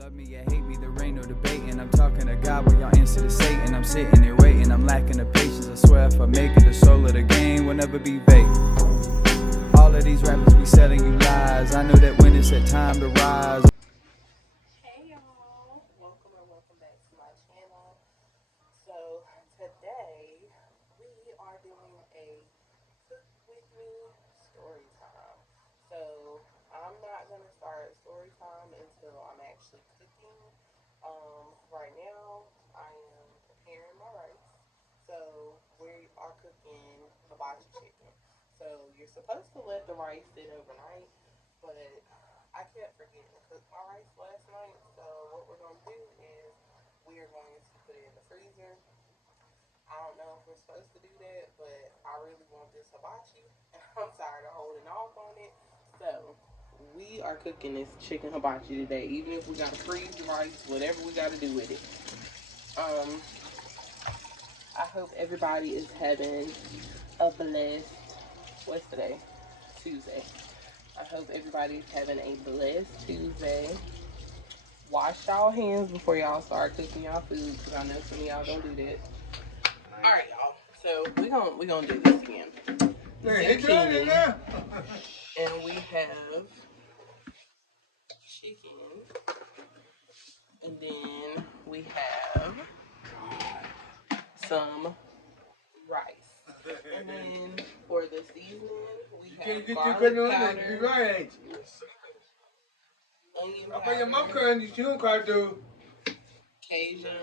Love me or hate me, there ain't no debating. I'm talking to God when y'all answer to Satan. I'm sitting here waiting, I'm lacking the patience. I swear if I make it, the soul of the game will never be vacant. All of these rappers be selling you lies. I know that when it's that time to rise. Hey y'all, welcome back to my channel. So today we are doing a cook with me story time. So I'm not gonna start story time until I'm actually cooking. Right now I am preparing my rice. So we are cooking hibachi chicken. So you're supposed to let the rice sit overnight, but I kept forgetting to cook my rice last night. So what we're gonna do is we are going to put it in the freezer. I don't know if we're supposed to do that, but I really want this hibachi, and I'm tired of holding off on it. So we are cooking this chicken hibachi today, even if we gotta freeze the rice, whatever we gotta do with it. I hope everybody is having a blessed, what's today? Tuesday. I hope everybody's having a blessed Tuesday. Wash y'all hands before y'all start cooking y'all food, because I know some of y'all don't do that. All right, y'all. So we gonna do this again. Zucchini, and we have chicken, and then we have some rice. And then for the seasoning, we have garlic powder, onion powder, Cajun,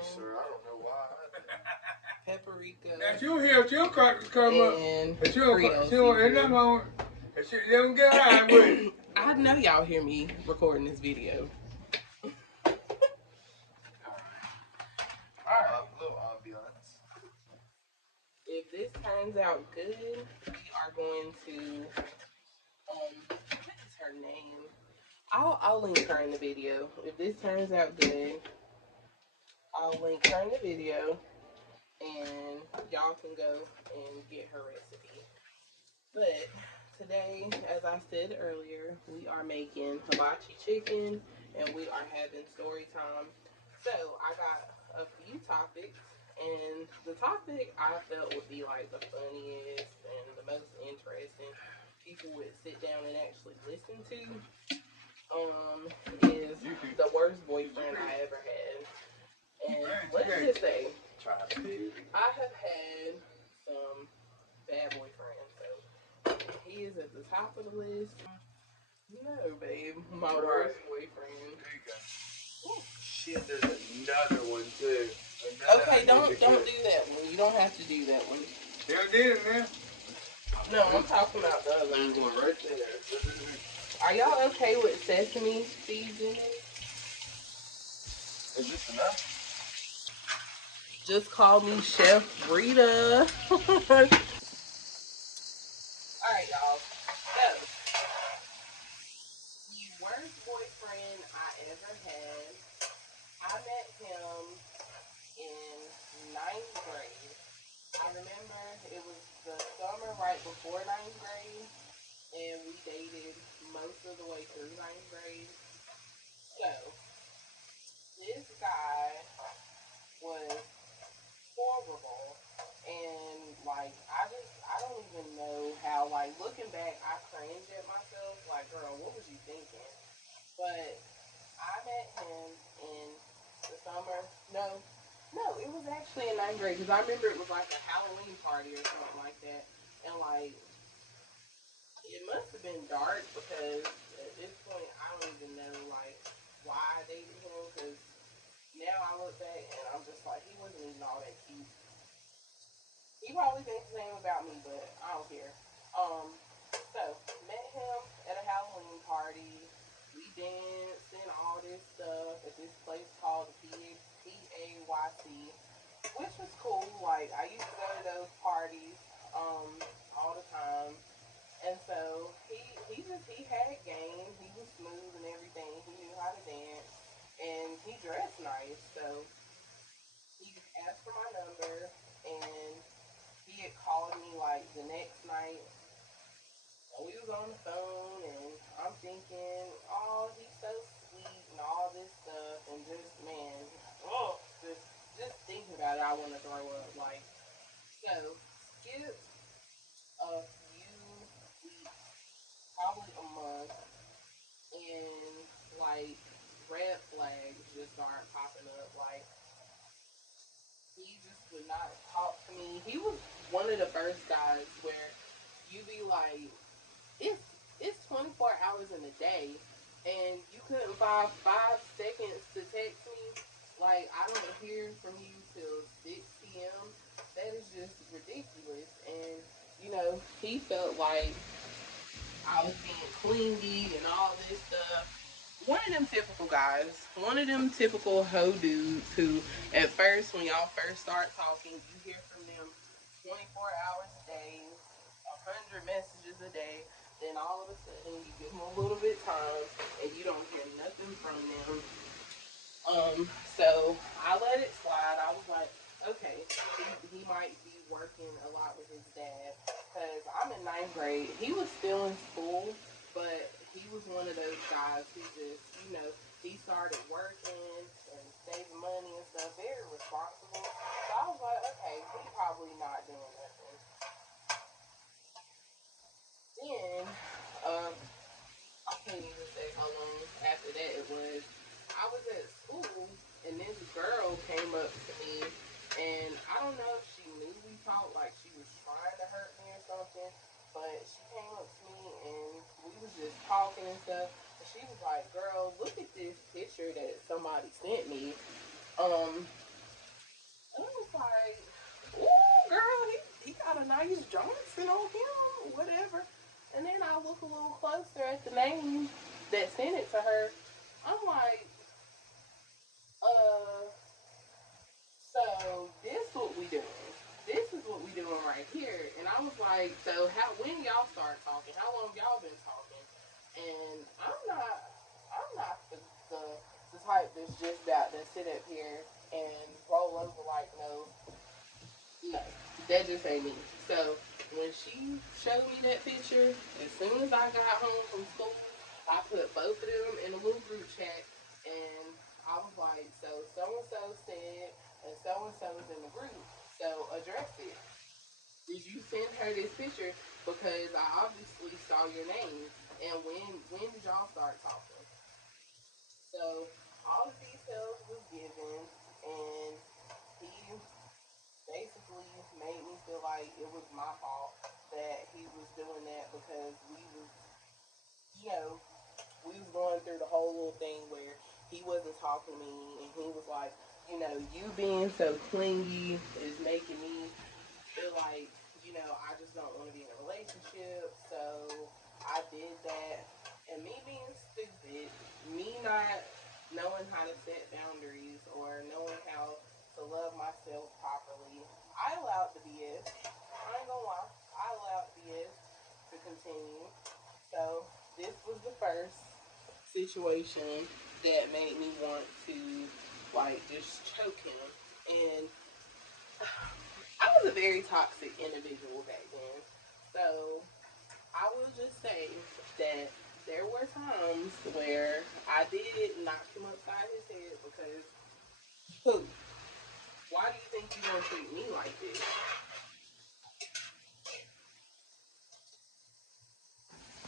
paprika, and Creole seasoning. I know y'all hear me recording this video. Alright. If this turns out good, we are going to what is her name? I'll link her in the video. If this turns out good, I'll link her in the video and y'all can go and get her recipe. But today, as I said earlier, we are making hibachi chicken and we are having story time. So I got a few topics, and the topic I felt would be like the funniest and the most interesting, people would sit down and actually listen to, is the worst boyfriend I ever had. And let's just say, I have had some bad boyfriends, so he is at the top of the list. No, babe, my worst boyfriend. Shit, there's another one too. Okay, don't do that one. You don't have to do that one. They did it, man. No, I'm talking about the other There's one. one right there. Are y'all okay with sesame seeds in it? Is this enough? Just call me Chef Rita. Alright, y'all. So, the worst boyfriend I ever had, I met him in ninth grade. I remember it was the summer right before ninth grade, and we dated most of the way through ninth grade. So, this guy was horrible, and like I don't even know how, like, looking back I cringe at myself, like, girl, what was you thinking? But I met him in the summer. No, it was actually in ninth grade, because I remember it was like a Halloween party or something like that, and like it must have been dark, because at this point I don't even know like why I dated him, because now I look back and I'm just like, he wasn't even all that cute. He probably thinks the same about me, but I don't care. Um, so met him at a Halloween party. We danced and all this stuff at this place called the PAYC, which was cool. Like, I used to go to those parties all the time. And so he had game. He was smooth and everything. He knew how to dance, and he dressed nice. So he asked for my number, and he had called me like the next night. And we was on the phone, and I'm thinking, oh, he's so sweet and all this stuff. And to not talk to me. He was one of the first guys where you be like, it's it's 24 hours in a day, and you couldn't find 5 seconds to text me. Like, I don't hear from you till 6 p.m. That is just ridiculous. And he felt like I was being clingy and all this stuff. One of them typical guys, one of them typical hoe dudes who, at first, when y'all first start talking, you hear from them 24 hours a day, 100 messages a day. Then all of a sudden, you give them a little bit of time, and you don't hear nothing from them. So I let it slide. I was like, okay, he might be working a lot with his dad because I'm in ninth grade. He was still in school, but he was one of those guys who just, he started working and saving money and stuff, very responsible. So I was like, okay, he's probably not doing nothing. Then, um, I can't even say how long after that it was. I was at school and this girl came up to me, and I don't know if she knew we talked, like she was trying to hurt me or something, but she came up to me and we was just talking and stuff. And she was like, "Girl, look at this picture that somebody sent me." And I was like, "Ooh, girl, he got a nice Johnson on him, whatever." And then I look a little closer at the name that sent it to her. I'm like, uh, so this what we doing. This is what we doing right here. And I was like, so when y'all start talking? How long y'all been talking? And I'm not the, the type that's just about to sit up here and roll over like no, that just ain't me. So when she showed me that picture, as soon as I got home from school, I put both of them in a little group chat, and I was like, so and so said, and so is in the group. So address it. Did you send her this picture? Because I obviously saw your name. And when did y'all start talking? So all the details was given, and he basically made me feel like it was my fault that he was doing that because you know, we was going through the whole little thing where he wasn't talking to me and he was like, you being so clingy is making me feel like, I just don't want to be in a relationship. So I did that. And me being stupid, me not knowing how to set boundaries or knowing how to love myself properly, I allowed the BS. I ain't gonna lie. I allowed the BS to continue. So this was the first situation that made me want to like just choke him. And I was a very toxic individual back then. So I will just say that there were times where I did knock him upside his head because who? Why do you think you're gonna treat me like this?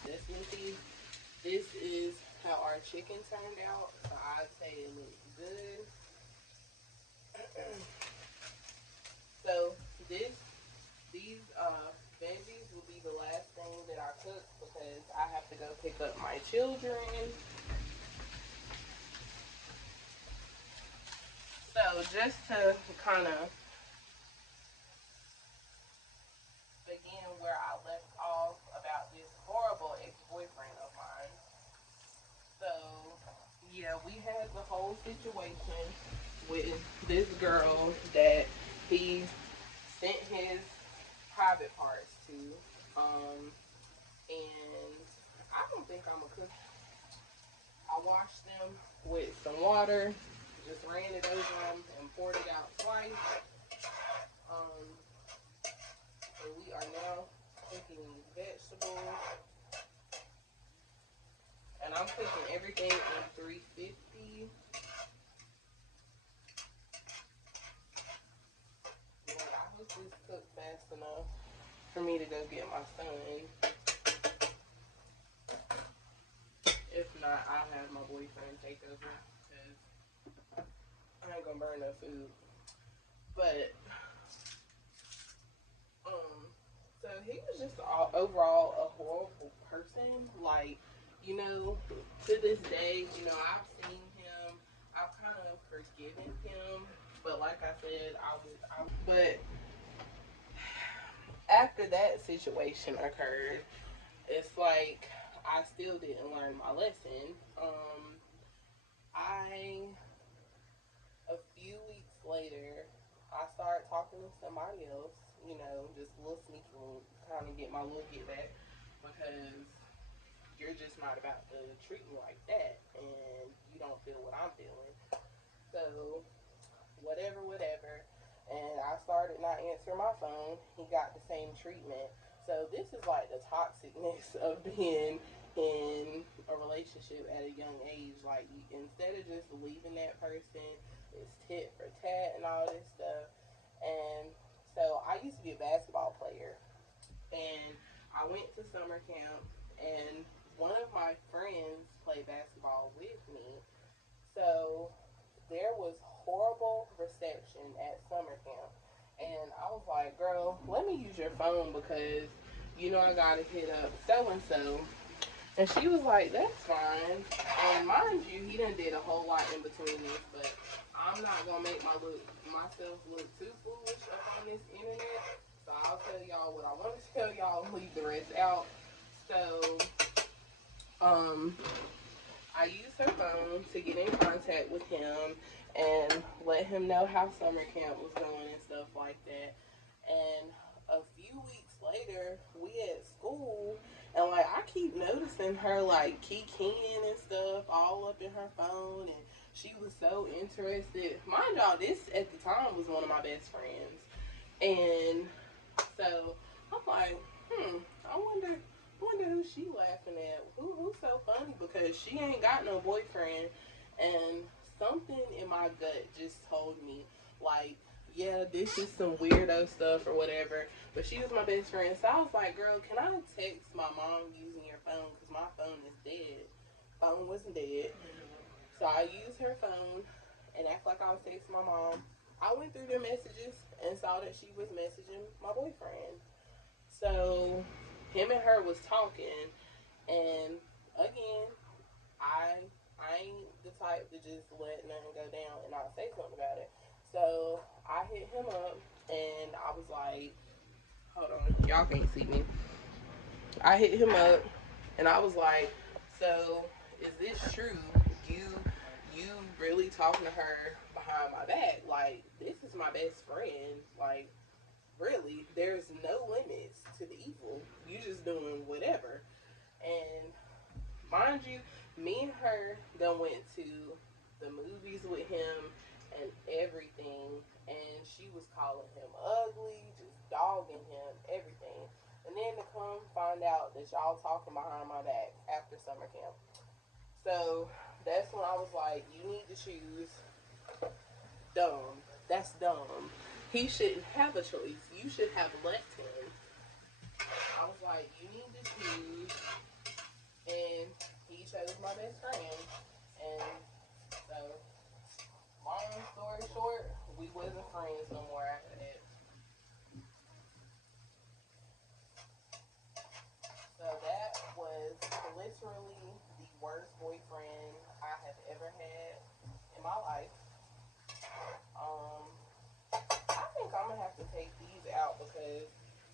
Definitely, this is how our chicken turned out. So I'd say it looks good. So this these veggies will be the last thing that I cook because I have to go pick up my children. So just to kind of begin where I left off about this horrible ex-boyfriend of mine. So yeah, we had the whole situation with this girl that he sent his private parts to. And I don't think I'm a cook. I washed them with some water, just ran it over them and poured it out twice. Um, and we are now cooking these vegetables. And I'm cooking everything on 350. Well, I hope this cooked fast enough for me to go get my son. If not, I'll have my boyfriend take over because I ain't gonna burn no food. But he was just overall a horrible person. Like, to this day, I've seen him. I've kind of forgiven him, but like I said, but after that situation occurred, it's like I still didn't learn my lesson. I A few weeks later, I started talking to somebody else. Just a little sneaky link, kind of get my little get back because you're just not about to treat me like that, and you don't feel what I'm feeling. So whatever, whatever. And I started not answering my phone. He got the same treatment. So this is like the toxicness of being in a relationship at a young age. Like, instead of just leaving that person, it's tit for tat and all this stuff. And so I used to be a basketball player, and I went to summer camp, and one of my friends played basketball with me. So there was horrible reception at summer camp. And I was like, girl, let me use your phone because I gotta hit up so and so. And she was like, that's fine. And mind you, he done did a whole lot in between this, but I'm not gonna make myself look too foolish up on this internet. So I'll tell y'all what I want to tell y'all and leave the rest out. So, um, I used her phone to get in contact with him and let him know how summer camp was going and stuff like that. And a few weeks later, we at school, and like I keep noticing her like keying and stuff all up in her phone, and she was so interested. Mind y'all, this at the time was one of my best friends, and so I'm like, I wonder who she laughing at. Who's so funny because she ain't got no boyfriend, and something in my gut just told me like, yeah, this is some weirdo stuff or whatever. But she was my best friend, so I was like, girl, can I text my mom using your phone because my phone is dead. Phone wasn't dead, so I used her phone and act like I was texting my mom. I went through their messages and saw that she was messaging my boyfriend. So him and her was talking, and again, I I ain't the type to just let nothing go down and not say something about it. So I hit him up and I was like, hold on, y'all can't see me. I hit him up and I was like, so is this true? You you really talking to her behind my back? Like, this is my best friend. Like, really, there's no limits to the evil. You just doing whatever. And mind you, me and her done went to the movies with him and everything, and she was calling him ugly, just dogging him, everything. And then to come find out that y'all talking behind my back after summer camp. So that's when I was like, you need to choose dumb. That's dumb. He shouldn't have a choice. You should have left him. I was like, you need to choose, and he chose my best friend. And so, long story short, we wasn't friends no more after that. So that was literally the worst boyfriend I have ever had in my life. Um, I think I'm gonna have to take these out because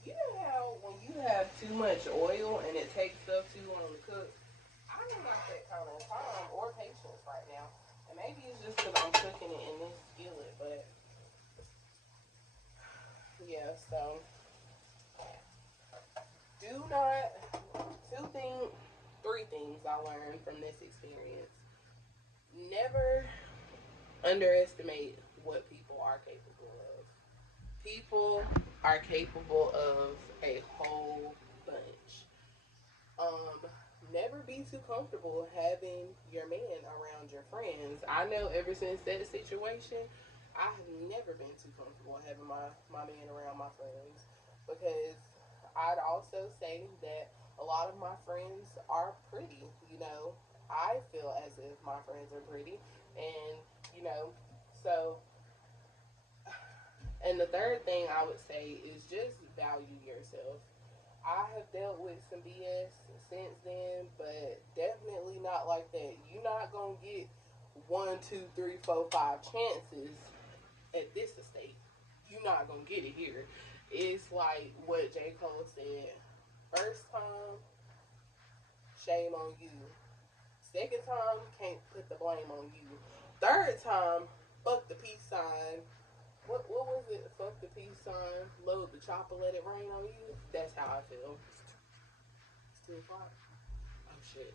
you know how when you have too much oil and it takes stuff too long to cook. I don't got that kind of time or patience right now. And maybe it's just because I'm cooking it in this skillet, but yeah, so do not, three things I learned from this experience. Never underestimate what people are capable of. People are capable of a whole bunch. Um, Never be too comfortable having your man around your friends. I know ever since that situation, I have never been too comfortable having my man around my friends because I'd also say that a lot of my friends are pretty. I feel as if my friends are pretty, and so. And the third thing I would say is just value yourself. I have dealt with some BS since then, but definitely not like that. You're not gonna get one, two, three, four, five chances at this estate. You're not gonna get it here. It's like what J. Cole said. First time, shame on you. Second time, can't put the blame on you. Third time, fuck the peace sign. What was it? Fuck the peace sign. Load the chopper, let it rain on you. That's how I feel. It's 2 o'clock. Oh shit.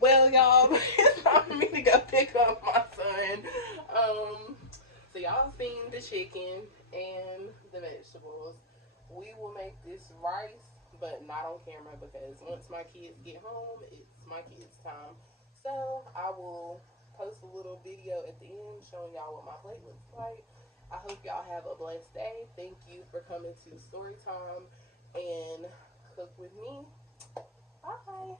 Well, y'all, it's time for me to go pick up my son. So y'all seen the chicken and the vegetables. We will make this rice, but not on camera because once my kids get home, it's my kids' time. So I will post a little video at the end showing y'all what my plate looks like. I hope y'all have a blessed day. Thank you for coming to story time and cook with me. Bye.